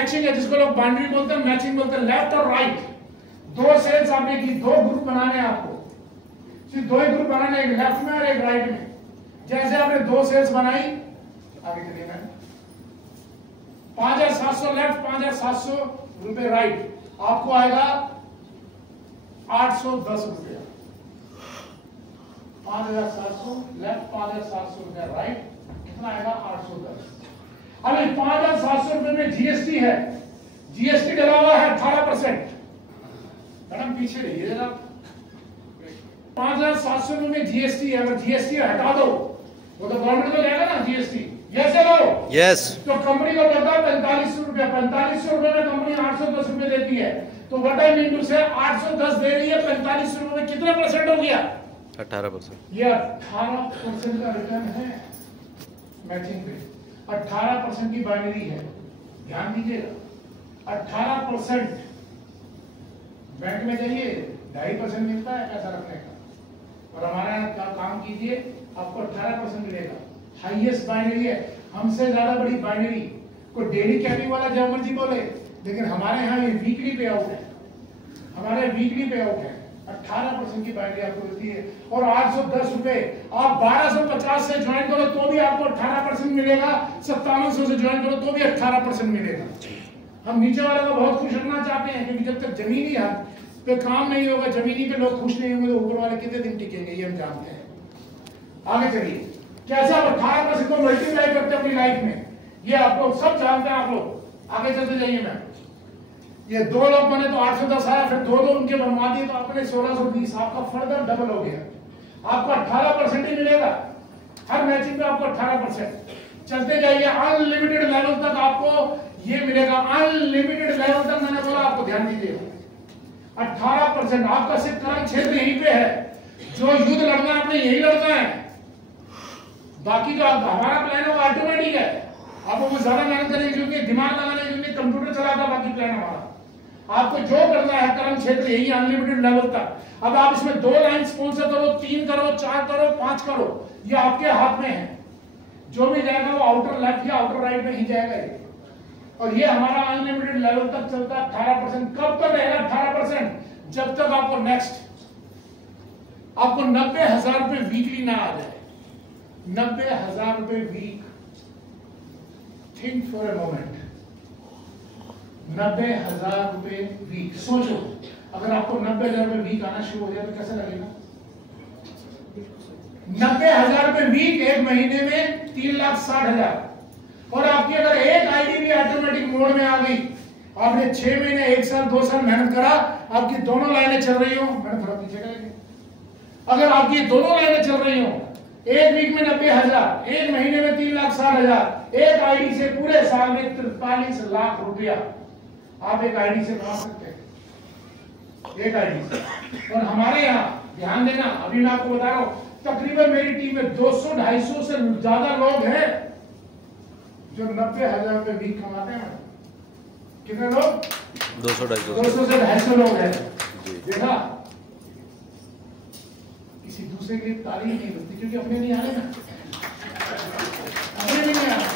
Matching है, जिसको लोग बाउंड्री बोलते हैं, मैचिंग बोलते हैं, लेफ्ट और राइट। दो सेल्स आपने की, दो ग्रुप बनाने हैं आपको, सिर्फ दो ही ग्रुप बनाने, एक लेफ्ट में और एक राइट में। जैसे आपने दो सेल्स बनाई, आगे चलिएगा, 5700 लेफ्ट, 5700 रुपए राइट, आपको आएगा 810 रुपया। 5700 लेफ्ट, 5700 रुपया राइट, कितना आएगा 810। अब 5700 रुपए में जीएसटी है, जीएसटी डला हुआ है 18%। मैडम पीछे रहिए जरा, 5700 रुपए में जीएसटी है, अगर जीएसटी हटा दो वो तो गवर्नमेंट को जाएगा ना जीएसटी, यस लो यस। तो कंपनी को पड़ता है 4500 रुपया, 4500 रुपए में कंपनी 810 रुपए देती है, तो वट आई मीन टू से 810 दे रही है, 4500 रुपए में कितना परसेंट हो गया? 18%। ये 18% का रिटर्न है मैचिंग पे, 18% की बाइनरी है, ध्यान दीजिएगा। 18% बैंक में जाइए 2.5% मिलता है पैसा रखने का, और हमारे यहाँ काम कीजिए आपको 18% मिलेगा। हाईएस्ट बाइनरी है, हमसे ज्यादा बड़ी बाइनरी को डेली कैपिंग वाला जब मर्जी बोले, लेकिन हमारे यहाँ ये वीकली पे आउट है, हमारे वीकली पे आउट है। 18% की बाइनरी आपको मिलती है, और 810 रुपए आप 1250 से ज्वाइन करो तो भी आपको 18% मिलेगा, 5700 से ज्वाइन करो तो भी 18% मिलेगा। हम नीचे वाले को बहुत खुश रखना चाहते हैं, क्योंकि जब तक जमीनी हाथ पे काम नहीं होगा, जमीनी पे लोग खुश नहीं होंगे, तो ऊपर वाले कितने दिन टिकेंगे, ये हम जानते हैं। आगे चलिए, कैसे आप 18% को मल्टीप्लाई करते हैं अपनी लाइफ में, ये आपको सब जानते हैं आप लोग। आगे चलते जाइए मैम, ये दो लोग बने तो 810 आया, फिर दो उनके बनवा दिए तो आपने 1620, आपका फर्दर डबल हो गया, आपको 18% ही मिलेगा हर मैचिंग में, आपको 18%। चलते जाइए, अनलिमिटेड लेवल तक आपको ये मिलेगा, अनलिमिटेड लेवल तक मैंने बोला, आपको ध्यान दीजिएगा। 18% आपका सिर्फ कर्म क्षेत्र यहीं पे है, जो युद्ध लड़ना है आपने यही लड़ना है, बाकी जो हमारा प्लान है वो ऑटोमेटिक है, आपको वो ज्यादा मेहनत करेंगे क्योंकि दिमाग लगाने क्योंकि कंप्यूटर चलाता, बाकी प्लान हमारा। आपको जो करना है कर्म क्षेत्र यही, अनलिमिटेड लेवल तक। अब आप इसमें 2 लाइन स्पॉन्सर करो, 3 करो, 4 करो, 5 करो, ये आपके हाथ में है, जो भी जाएगा वो आउटर लेफ्ट या आउटर राइट में ही जाएगा ये। और ये हमारा अनलिमिटेड लेवल तक चलता है 18%। कब तक रहेगा 18%? जब तक आपको नेक्स्ट आपको 90,000 रुपए वीकली ना आ जाए। 90,000 रुपए week, think for a moment, 90,000 रुपए वीक। सोचो अगर आपको 90,000 रुपए वीक आना शुरू हो जाए तो कैसा लगेगा? 90,000 रुपए वीक, एक महीने में 3,60,000। और आपकी अगर एक आईडी भी ऑटोमेटिक मोड में आ गई, आपने 6 महीने, 1 साल, 2 साल मेहनत करा, आपकी दोनों लाइनें चल रही हो, मैंने थोड़ा पीछे करेंगे, अगर आपकी दोनों लाइनें चल रही हो, एक वीक में 90,000, एक महीने में 3,60,000, एक आईडी से पूरे साल में 43 लाख रुपया आप एक आईडी से कमा सकते हैं, एक आईडी से। और हमारे यहाँ ध्यान देना, अभी मैं आपको बता रहा हूं, तकरीबन मेरी टीम में 200-250 से ज्यादा लोग हैं जो 90,000 रुपए वीक कमाते हैं। कितने लोग? 200 से 250 लोग हैं। देखा, किसी दूसरे की तारीफ नहीं होती, क्योंकि अपने नहीं आ रहे ना, अपने नहीं आ रहे।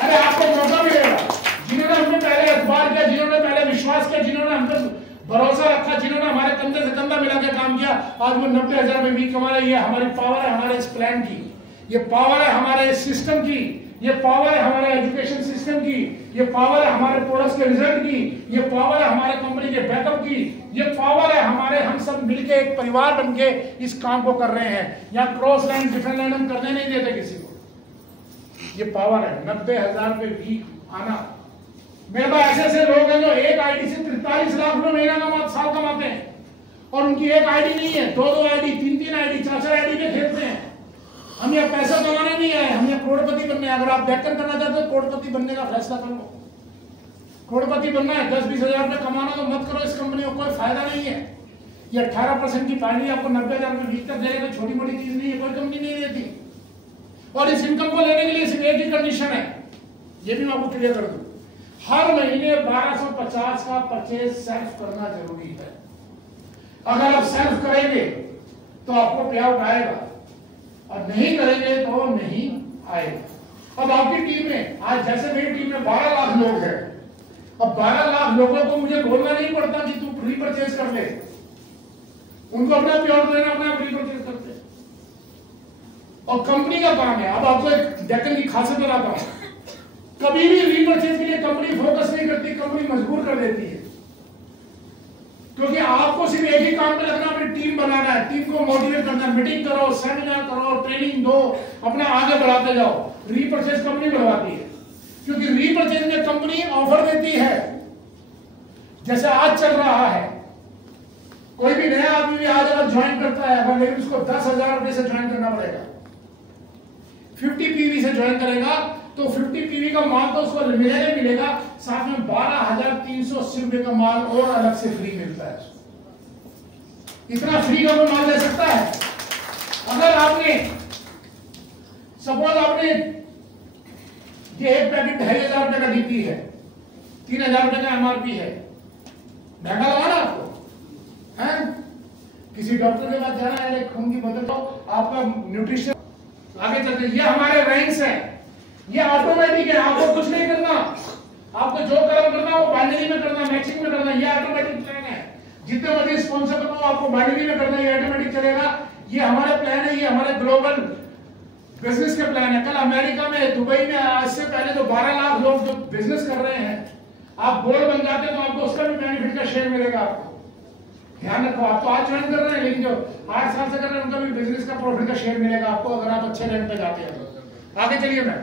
अरे आपको मौका मिलेगा, जिन्होंने हमने पहले अखबार किया, जिन्होंने पहले विश्वास किया, जिन्होंने हम पर भरोसा रखा, जिन्होंने हमारे कंधे से कंधा मिला के काम किया, आज वो 90,000 में वीक कमा रहे। ये हमारी पावर है, हमारे इस प्लान की, ये पावर है हमारे इस सिस्टम की, ये पावर है हमारे एजुकेशन सिस्टम की, ये पावर है हमारे प्रोडक्ट्स के रिजल्ट की, ये पावर है हमारे कंपनी के बैकअप की, ये पावर है हमारे, हम सब मिलके एक परिवार बनके इस काम को कर रहे हैं। यहाँ क्रॉस लाइन, डिफरेंट लाइन हम करने नहीं देते किसी को, ये पावर है। 90,000 पे वीक आना, मेरे पास ऐसे ऐसे लोग हैं जो एक आईडी से 43 लाख रुपए महीना साल कमाते हैं, और उनकी एक आईडी नहीं है, 2-2 आईडी, 3-3 आईडी, 4-4 आईडी पे खेलते हैं। हम यहाँ पैसा कमाने नहीं आए, हम यहाँ करोड़पति बनने। अगर आप बैकअप करना चाहते हो, करोड़पति बनने का फैसला कर लो। करोड़पति बनना है, 10-20 हजार रुपए कमाना, तो मत करो इस कंपनी को, कोई फायदा नहीं है। ये 18% की बाइनरी आपको 90,000 रुपए वीक तक देगा, तो छोटी मोटी चीज नहीं है, कोई कंपनी नहीं देती। और इस इनकम को लेने के लिए सिर्फ एक ही कंडीशन है, ये भी मैं आपको क्लियर कर दूं, हर महीने 1250 का परचेज सेल्फ करना जरूरी है। अगर आप सेल्फ करेंगे तो आपको पे आउट आएगा, और नहीं करेंगे तो नहीं आएगा। अब आपकी टीम में आज, जैसे मेरी टीम में 12 लाख लोग अब 12 लाख लोगों को मुझे बोलना नहीं पड़ता कि तू रीपरचेज कर ले, उनको अपना प्योर लेना, अपना रीपरचेज करते। और कंपनी का काम है, अब आपको एक डेक्कन की खासियत बताता हूं, कभी भी रीपरचेज के लिए कंपनी फोकस नहीं करती, कंपनी मजबूर कर देती है। क्योंकि आपको सिर्फ एक ही काम पे लगना, अपनी टीम बनाना है, टीम को मोटिवेट करना है, मीटिंग करो, सेमिनार करो, ट्रेनिंग दो, अपना आगे बढ़ाते जाओ। रीपरचेज कंपनी बढ़वाती है, क्योंकि रीपरचेज में कंपनी ऑफर देती है। जैसे आज चल रहा है, कोई भी नया आदमी भी आज अगर ज्वाइन करता है, अगर लेकिन उसको 10,000 रुपए से ज्वाइन करना पड़ेगा। 50 पीवी से ज्वाइन करेगा तो 50 पीवी का माल तो उसको मिलेगा, साथ में 12,380 रुपए का माल और अलग से फ्री मिलता है। इतना फ्री का कोई माल दे सकता है? अगर आपने सपोज आपने ये एक पैकेट 2,500 रुपए का डीपी है, 3,000 रुपए का एमआरपी है, महंगा लगा ना आपको? किसी डॉक्टर के पास जाना है, खून की बोतल, तो आपका न्यूट्रिशन आगे चलते, ये हमारे रैंक्स हैं, ये ऑटोमेटिक है, आपको कुछ नहीं करना, आपको जो कर्म करना वो बाइनरी में करना, मैचिंग में करना, ये ऑटोमेटिक प्लान है। जितने मर्जी स्पॉन्सर करो, आपको बाइनरी में करना, ये ऑटोमेटिक चलेगा। ये हमारे प्लान है, ये हमारे ग्लोबल बिजनेस के प्लान है। कल अमेरिका में, दुबई में, आज से पहले तो 12 लाख लोग जो बिजनेस कर रहे हैं, आप बोर्ड बन जाते हैं तो आपको उसका भी बेनिफिट का शेयर मिलेगा। आपको ध्यान रखो, आप तो आज ज्वाइन कर रहे हैं, लेकिन जो 8 साल से कर रहे हैं उनका भी बिजनेस का प्रॉफिट का शेयर मिलेगा आपको, अगर आप अच्छे रैंक पे जाते हैं। आगे चलिए मैं,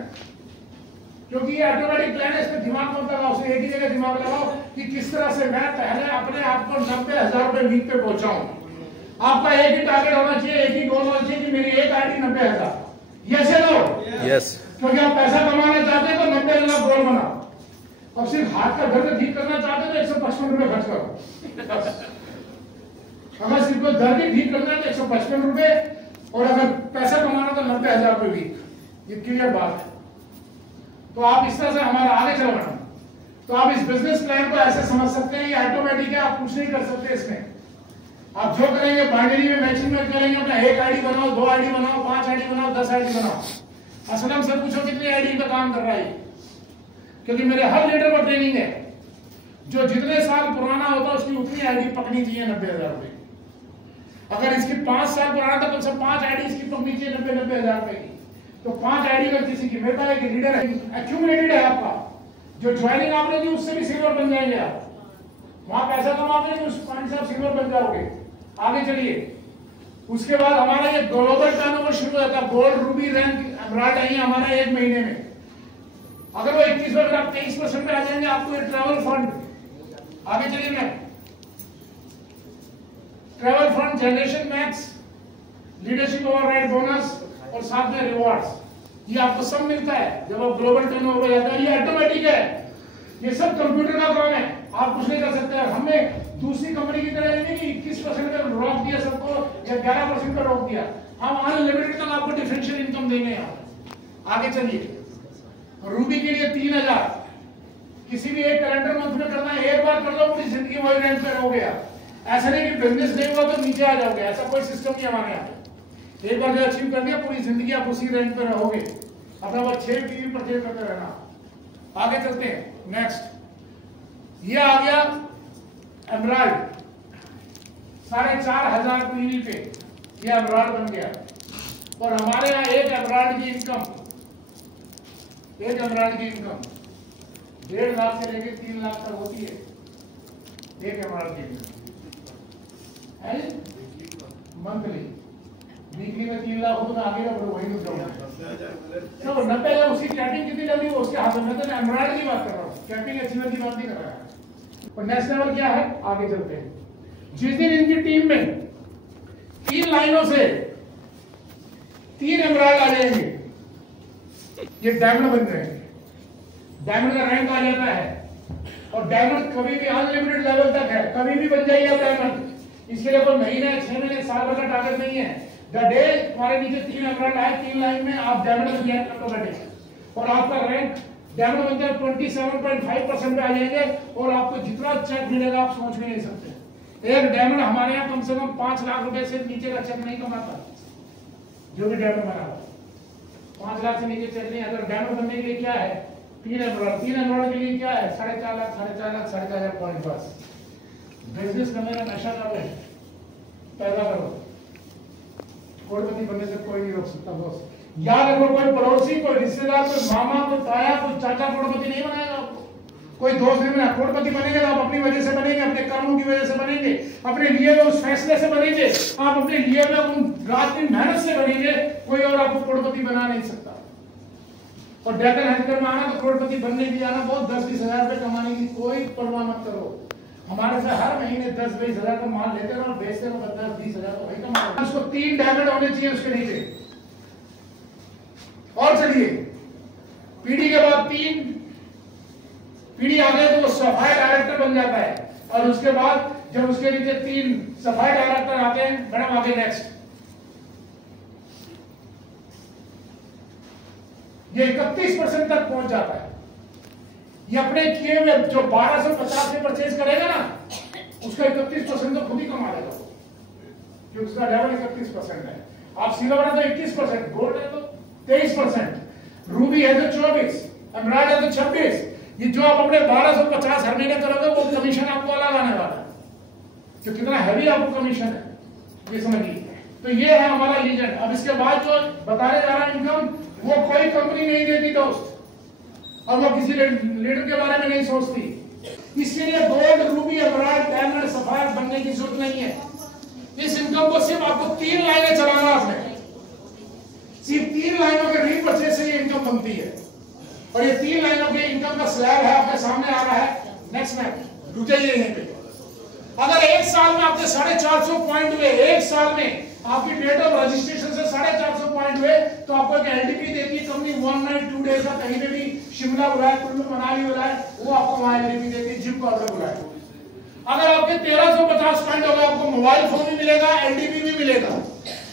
क्योंकि ये ऑटोमेटिक प्लान है, इसमें दिमाग मत लगाओ, उसे एक ही जगह दिमाग लगाओ कि किस तरह से मैं पहले अपने आप को 90,000 रुपए वीक पे पहुंचाऊं। आपका एक ही टारगेट होना चाहिए, एक ही गोल होना चाहिए कि मेरी एक आईडी 90,000। यस या नो? यस। क्योंकि आप पैसा कमाना चाहते हैं तो 90,000 गोल बनाओ, और सिर्फ हाथ का दर्द ठीक करना चाहते हैं तो 155 रुपए खर्च करो। अगर सिर्फ को दर्द ठीक करना है तो 155 रुपए, और अगर पैसा कमाना तो 90,000 रुपए वीक। ये क्लियर बात है। तो आप इस तरह से हमारा आगे चलना, तो आप इस बिजनेस प्लान को ऐसे समझ सकते हैं, ये ऑटोमेटिक है, आप कुछ नहीं कर सकते इसमें। आप जो करेंगे बाइनरी में, मैचिंग में करेंगे, अपना 1 आईडी बनाओ, 2 आईडी बनाओ, 5 आईडी बनाओ, 10 आईडी बनाओ। असलम से पूछो कितनी आईडी पे काम कर रहा है, क्योंकि मेरे हर लीडर को ट्रेनिंग है, जो जितने साल पुराना होता है उसकी उतनी आईडी पकड़नी चाहिए 90,000 रुपए। अगर इसकी 5 साल पुराना था, कम से कम 5 आईडी इसकी पकड़नी चाहिए 90,000 रुपए की। तो 5 आईडी का किसी की, मेरे पास एक लीडर है, एक्यूमुलेटेड है आपका, जो ज्वाइनिंग आपने दी उससे भी सिल्वर बन जाएंगे आप, वहां पैसा कमाते हैं तो 5 साल सिल्वर बन जाओगे। आगे चलिए, उसके बाद हमारा ये ग्लोबल टर्नओवर शुरू होता है, गोल्ड, रूबी, रैंक, एमराल्ड आई हमारा 1 महीने में। अगर वो 21 में, आप 23% पे आ जाएंगे, आपको ये ट्रैवल फंड। आगे चलिए मैं, travel fund, generation max, leadership override bonus और साथ में रिवॉर्ड्स, ये आपको सब मिलता है जब आप ग्लोबल टर्नओवर हो जाता है। ये ऑटोमेटिक है, ये सब कंप्यूटर का काम है, आप कुछ नहीं कर सकते। हमने दूसरी कंपनी की तरह नहीं कि 21% का रोक दिया सबको या 11% का रोक दिया, हम अनलिमिटेड तक आपको डिफरेंशियल इनकम देंगे यहाँ। आगे चलिए, रूबी के लिए 3,000, किसी भी एक कैलेंडर मंथ में करना है, एक बार कर लो, पूरी जिंदगी वही रैंक पे रहोगे आप। ऐसा नहीं कि बिजनेस नहीं हुआ तो नीचे आ जाओगे, ऐसा कोई सिस्टम नहीं हमारे यहाँ। एक बार जो अचीव कर दिया, पूरी जिंदगी आप उसी रैंक पे रहोगे, अपना बस 6 पीवी परचेज करते रहना। आगे चलते हैं, नेक्स्ट, ये आ गया एमराल्ड, 4,500 पीवी पे ये एमराल्ड बन गया। और हमारे यहाँ एक एमराल्ड की इनकम 1.5 लाख से लेकर 3 लाख तक होती है, एक एमराल्ड की इनकम मंथली। वीकली में 3 लाख हो तो आगे का वही तो 90,000 उसकी कैपिंग कितनी जल्दी हो उसके हाथ में, तो एमराल्ड की बात कर रहा हूँ, कैपिंग अचीवर की बात नहीं कर रहा है। और नेक्स्ट लेवल क्या है, आगे चलते हैं। जिस दिन इनकी टीम में 3 लाइनों से 3 एमराल्ड आ जाएंगे, ये डायमंड बन जाएंगे, डायमंड का रैंक आ जाता है। और डायमंड कभी भी अनलिमिटेड लेवल तक है, कभी भी बन जाइए आप डायमंड। इसके लिए कोई महीना, 6 महीने, साल भर का टारगेट नहीं है। द डे तुम्हारे नीचे 3 एमराल्ड आए 3 लाइन में, आप डायमंड बन जाएंगे ऑटोमेटिक, और आपका रैंक डायमंड बन जाए 27.5% पे आ जाएंगे, और आपको जितना चेक मिलेगा आप सोच भी नहीं सकते। एक डायमंड हमारे यहाँ कम से कम 5 लाख रुपए से नीचे का चेक नहीं कमाता, जो भी डायमंड बना हुआ 5 लाख से नीचे चेक नहीं। अगर डायमंड बनने के लिए क्या है, 3 एम्ब्रॉयडरी के लिए क्या है 4.5 लाख 4.5 पॉइंट बस। बिजनेस करने का नशा करो, पैदा करो, करोड़पति बनने से कोई नहीं रोक सकता बॉस। याद रखो, कोई पड़ोसी, कोई रिश्तेदार, कोई मामा, कोई ताया, कोई चाचा करोड़पति नहीं बनाएगा आपको। कोई दोस्त नहीं बना। करोड़पति बनेंगे तो आप अपनी वजह से बनेंगे, अपने कर्मों की वजह से बनेंगे, अपने लिए हुए उस फैसले से बनेंगे, आप अपने लिए हुए उन रात दिन मेहनत से बनेंगे। कोई और आपको करोड़पति बना नहीं सकता। और डेक्कन हेल्थकेयर में आना तो करोड़पति बनने की आना बहुत 10-20 हजार रुपए कमाने की कोई परवाह मत करो। हमारे से हर महीने 10-20 हजार का माल लेते रहो और बेचते रहो, 10-20 हजार तो वही कमा। उसको 3 डायमंड होने चाहिए उसके नीचे। और चलिए पीडी के बाद 3 पीडी आ गए तो वो सफाई डायरेक्टर बन जाता है। और उसके बाद जब उसके नीचे 3 सफाई डायरेक्टर आते हैं, मैडम आगे नेक्स्ट, ये 31% तक पहुंच जाता है। ये अपने किए हुए जो 1250 से परचेज करेगा ना, उसका 31% तो खुद ही कमा लेगा, क्योंकि उसका लेवल 31% है। आप सिल्वर है तो 21%, गोल्ड है तो 23%, रूबी है तो 24, एमराल्ड है तो 26। ये जो आप अपने 1250 हर महीने करोगे वो कमीशन आपको अलग आने वाला है। तो कितना हैवी आपको कमीशन है ये समझिए। तो ये है हमारा लीजेंड। अब इसके बाद जो बताने जा रहा है इनकम, वो कोई कंपनी नहीं देती दोस्त, और वो किसी लीडर के बारे में नहीं सोचती। इसलिए gold, Ruby, emerald, diamond, sapphire बनने की जरूरत नहीं है। इस इनकम को सिर्फ आपको 3 लाइनें चलाना आपने, सिर्फ 3 लाइनों के रीपरचेज से ये इनकम बनती है। और ये 3 लाइनों के इनकम का स्लैब है आपके सामने आ रहा है। नेक्स्ट मैप रुक जाइए यहीं पे। अगर 1 साल में आपके 450 पॉइंट हुए, 1 साल में आपकी डेट ऑफ रजिस्ट्रेशन से 450 पॉइंट हुए, तो आपको एक एलडीपी देती है कंपनी। 1 नाइट 2 डेज का कहीं पे भी शिमला बुलाए, कुल्लू मनाली बुलाए, वो आपको वहां एलडीपी देती है, जिम कॉर्डर बुलाए। अगर आपके 1350 पॉइंट होगा, आपको मोबाइल फोन भी मिलेगा, एलडीपी भी मिलेगा।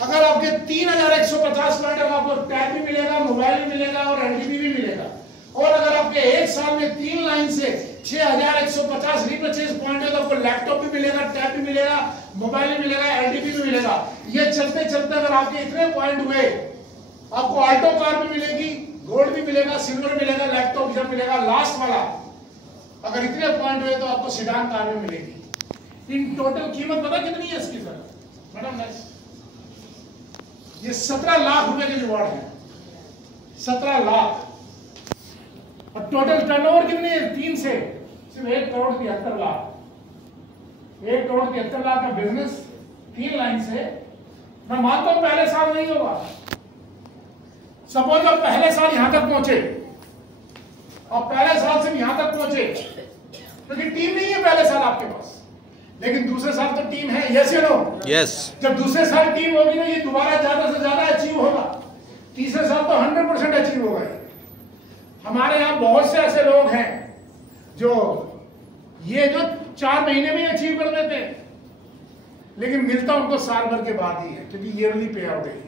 अगर आपके 3150 पॉइंट होगा, आपको टैब भी मिलेगा, मोबाइल भी मिलेगा और एलडीपी भी मिलेगा। और अगर आपके 1 साल में 3 लाइन से 6150 रीपरचेज पॉइंट है, तो आपको लैपटॉप भी मिलेगा, टैब भी मिलेगा, मोबाइल भी मिलेगा, एलडीपी भी मिलेगा। ये चलते चलते अगर आपके इतने पॉइंट हुए, आपको ऑल्टो कार भी मिलेगी, गोल्ड भी मिलेगा, सिल्वर मिलेगा, लैपटॉप जब मिलेगा लास्ट वाला। अगर इतने पॉइंट हुए तो आपको सेडान कार भी मिलेगी। इन टोटल कीमत पता कितनी है इसकी सर? मैडम ये 17 लाख रुपए के रिवॉर्ड है, 17 लाख। और टोटल टर्नओवर कितनी है? 3 से सिर्फ 1 करोड़ 73 लाख। 1 करोड़ 73 लाख का बिजनेस 3 लाइन से। मैं मानता हूं पहले साल नहीं होगा। सपोज आप पहले साल यहां तक पहुंचे, और पहले साल से यहां तक पहुंचे, क्योंकि टीम नहीं है पहले साल आपके पास, लेकिन दूसरे साल तो टीम है। यस या नो? यस। जब दूसरे साल टीम होगी ना, ये दोबारा ज्यादा से ज्यादा अचीव होगा। तीसरे साल तो 100% अचीव होगा। हमारे यहाँ बहुत से ऐसे लोग हैं जो ये जो 4 महीने में अचीव कर लेते हैं, लेकिन मिलता उनको साल भर के बाद ही है, क्योंकि ईयरली पे आउट है।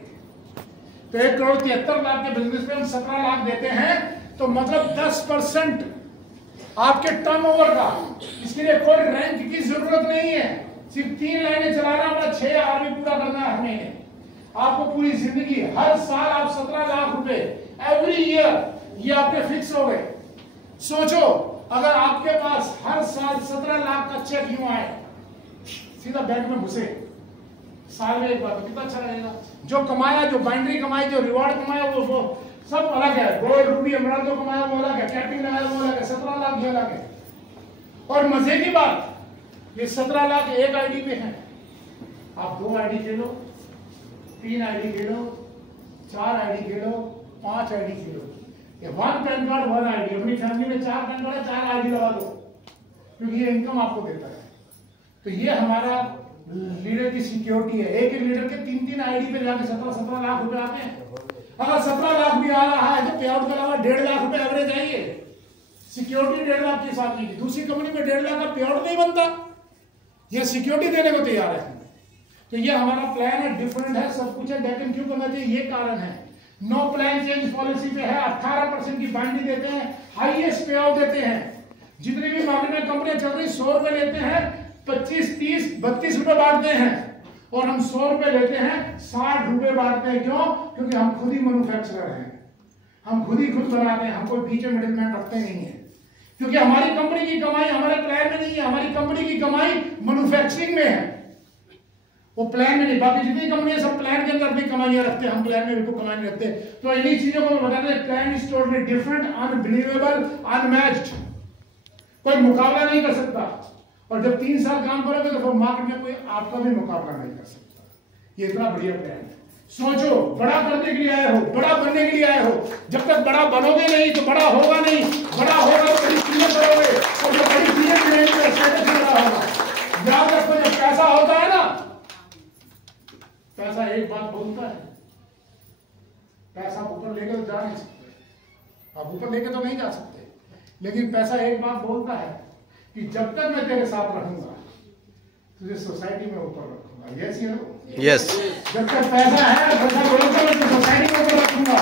तो 1 करोड़ 73 लाख के बिजनेस पे हम 17 लाख देते हैं, तो मतलब 10% आपके टर्नओवर का। इसके लिए कोई रैंक की जरूरत नहीं है, सिर्फ 3 लाइनें चलाना, अपना 6 आरवी पूरा करना हर महीने। आपको पूरी जिंदगी, हर साल आप 17 लाख रुपए एवरी ईयर, ये आपके फिक्स हो गए। सोचो अगर आपके पास हर साल 17 लाख का चेक यूं आए, सीधा बैंक में घुसे साल में एक बार, तो कितना अच्छा लगेगा। जो कमाया, जो बाइंड्री कमाई, जो रिवॉर्ड कमाया, वो सब अलग है। गोल्ड, रूबी, एमराल्ड जो कमाया वो अलग है, कैपिंग लगाया वो अलग है, 17 लाख ये अलग है। और मजे की बात, ये 17 लाख एक आईडी पे है। आप 2 आईडी खेलो, 3 आईडी खेलो, 4 आईडी खेलो, 5 आईडी खेलो। ये 1 पैन कार्ड 1 आईडी। अपनी फैमिली में 4 पैन कार्ड है, 4 आईडी लगा दो, क्योंकि ये इनकम आपको देता है। तो ये हमारा लीडर की सिक्योरिटी है। एक लीडर के 3-3 आईडी पे जाके 17 लाख रुपए आते हैं। अगर 17 लाख भी आ रहा है तो पे आउट के अलावा 1.5 लाख रुपए एवरेज आइए। सिक्योरिटी 1.5 लाख के साथ नहीं, दूसरी कंपनी में 1.5 लाख का पे आउट नहीं बनता, ये सिक्योरिटी देने को तैयार है। तो ये हमारा प्लान है, डिफरेंट है, सब कुछ है। डेक्कन क्यों करना चाहिए, ये कारण है। नो प्लान चेंज पॉलिसी पे है, 18% की बाइंडिंग देते हैं, हाईएस्ट पे आउट देते हैं। जितनी भी मार्केट में कंपनियां चल रही 100 रुपए लेते हैं, 25, 30, 32 रुपए बांटते हैं, और हम 100 रुपए लेते हैं, 60 रुपए बांटते हैं। क्यों? क्योंकि हम खुद ही मैन्युफैक्चरर हैं। हम खुद ही खुद बनाते हैं, हम कोई बीच में मिडिलमैन रखते नहीं है, क्योंकि हमारी कंपनी की कमाई हमारे प्लान में नहीं है, हमारी कंपनी की कमाई मैन्युफैक्चरिंग में है, वो प्लान में नहीं। बाकी जितनी कंपनियां सब प्लान के अंदर अपनी कमाइयां रखते हैं, हम प्लान में बिल्कुल कमाई नहीं रखते। तो इन्हीं चीजों को मैं बताते हैं, plan is totally different, unbelievable, unmatched, कोई मुकाबला नहीं कर सकता। और जब 3 साल काम करोगे तो फिर मार्केट में कोई आपका भी मुकाबला नहीं कर सकता। ये इतना बढ़िया प्लान है। सोचो, बड़ा करने के लिए आए हो, बड़ा बनने के लिए आए हो, जब तक बड़ा बनोगे नहीं तो बड़ा होगा नहीं, बड़ा होगा तो बड़ी चीजें करोगे, और जब बड़ी चीजें करेंगे तो स्टेटस बड़ा होगा। याद रखो, जब पैसा होता है ना, पैसा एक बात बोलता है, पैसा ऊपर लेके तो जा नहीं सकते, आप ऊपर लेके तो नहीं जा सकते, लेकिन पैसा एक बात बोलता है कि जब तक मैं तेरे साथ रहूंगा तुझे सोसाइटी में ऊपर रखूंगा। यस यस, जब तक पैसा है पैसा बोलता है तो सोसाइटी में ऊपर रखूंगा।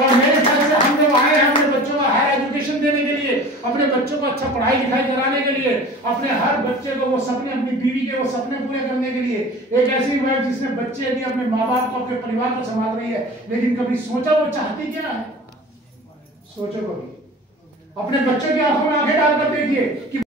और मेरे ख्याल से हम लोग आए हैं अपने बच्चों को हायर एजुकेशन देने के लिए, अपने बच्चों को अच्छा पढ़ाई लिखाई कराने के लिए, अपने हर बच्चे को वो सपने, अपनी बीवी के वो सपने पूरे करने के लिए। एक ऐसी वाइफ जिसने बच्चे भी अपने माँ बाप को, अपने परिवार को संभाल रही है, लेकिन कभी सोचा वो चाहती क्या है? सोचो कभी, अपने बच्चों की आंखों में आंखें डालकर देखिए कि